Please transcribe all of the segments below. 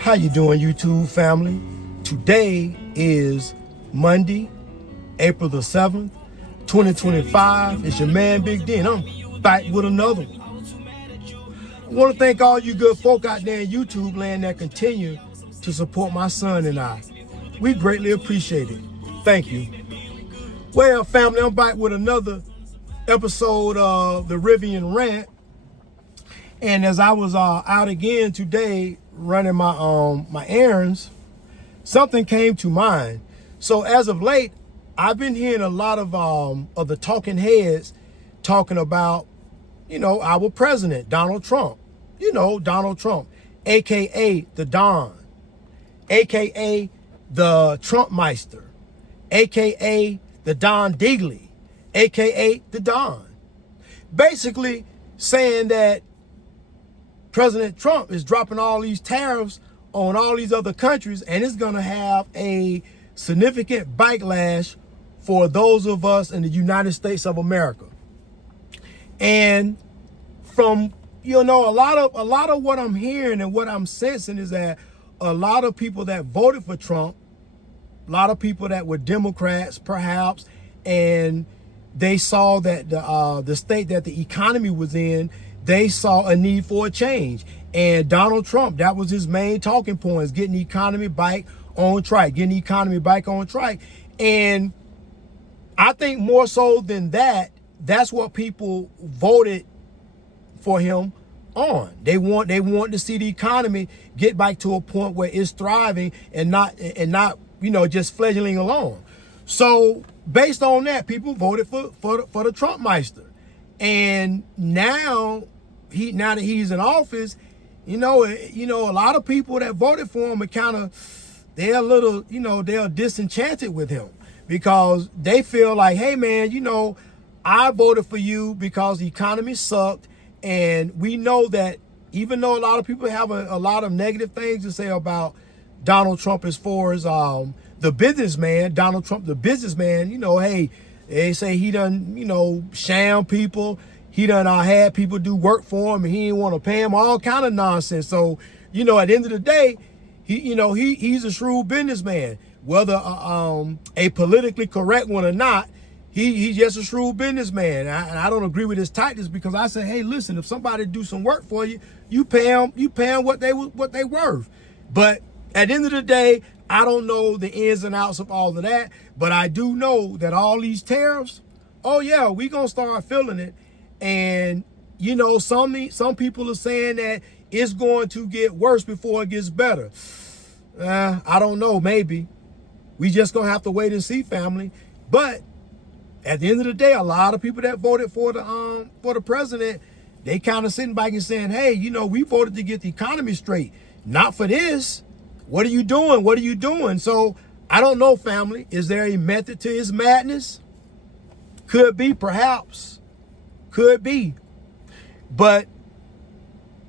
How you doing, YouTube family? Today is Monday, April the 7th, 2025. It's your man, Big D, and I'm back with another one. I want to thank all you good folk out there in YouTube land that continue to support my son and I. We greatly appreciate it. Thank you. Well, family, I'm back with another episode of the Rivian Rant. And as I was out again today running my errands, something came to mind. So as of late, I've been hearing a lot of the talking heads talking about, our president, Donald Trump. Donald Trump, aka the Don, aka the Trumpmeister, aka the Don Digley, aka the Don. Basically saying that President Trump is dropping all these tariffs on all these other countries, and it's going to have a significant backlash for those of us in the United States of America. And from a lot of what I'm hearing and what I'm sensing is that a lot of people that voted for Trump, a lot of people that were Democrats perhaps, and they saw that the state that the economy was in, they saw a need for a change. And Donald Trump, that was his main talking points, getting the economy back on track, And I think more so than that, that's what people voted for him on. They want to see the economy get back to a point where it's thriving and not just fledgling along. So based on that, people voted for the Trumpmeister. And now that he's in office, a lot of people that voted for him are they're disenchanted with him because they feel like, hey man, I voted for you because the economy sucked. And we know that even though a lot of people have a lot of negative things to say about Donald Trump as far as the businessman, Donald Trump, the businessman, hey, they say he done, sham people. He done had people do work for him and he didn't want to pay him, all kind of nonsense. So, at the end of the day, he's a shrewd businessman. Whether a politically correct one or not, he's just a shrewd businessman. And I don't agree with his tactics because I say, hey, listen, if somebody do some work for you, you pay them what they worth. But at the end of the day, I don't know the ins and outs of all of that, but I do know that all these tariffs, oh yeah, we gonna start feeling it. And some people are saying that it's going to get worse before it gets better. I don't know, maybe. We just gonna have to wait and see, family. But at the end of the day, a lot of people that voted for the president, they kind of sitting back and saying, hey, we voted to get the economy straight, not for this. What are you doing? What are you doing? So I don't know, family. Is there a method to his madness? Could be, perhaps. Could be. But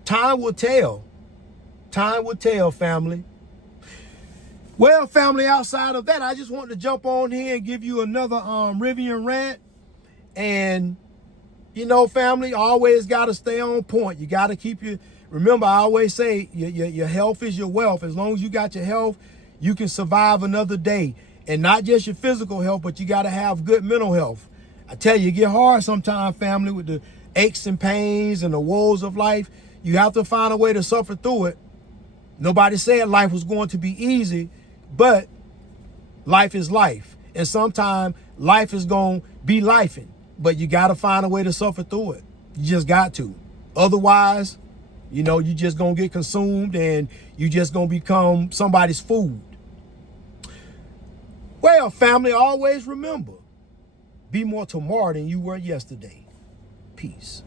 time will tell. Time will tell, family. Well, family, outside of that, I just wanted to jump on here and give you another Rivian rant. And, family, always got to stay on point. You got to keep your... Remember, I always say your health is your wealth. As long as you got your health, you can survive another day. And not just your physical health, but you got to have good mental health. I tell you, it get hard sometimes, family, with the aches and pains and the woes of life. You have to find a way to suffer through it. Nobody said life was going to be easy, but life is life. And sometimes life is going to be lifing, but you got to find a way to suffer through it. You just got to. Otherwise, you just going to get consumed and you just going to become somebody's food. Well, family, always remember, be more tomorrow than you were yesterday. Peace.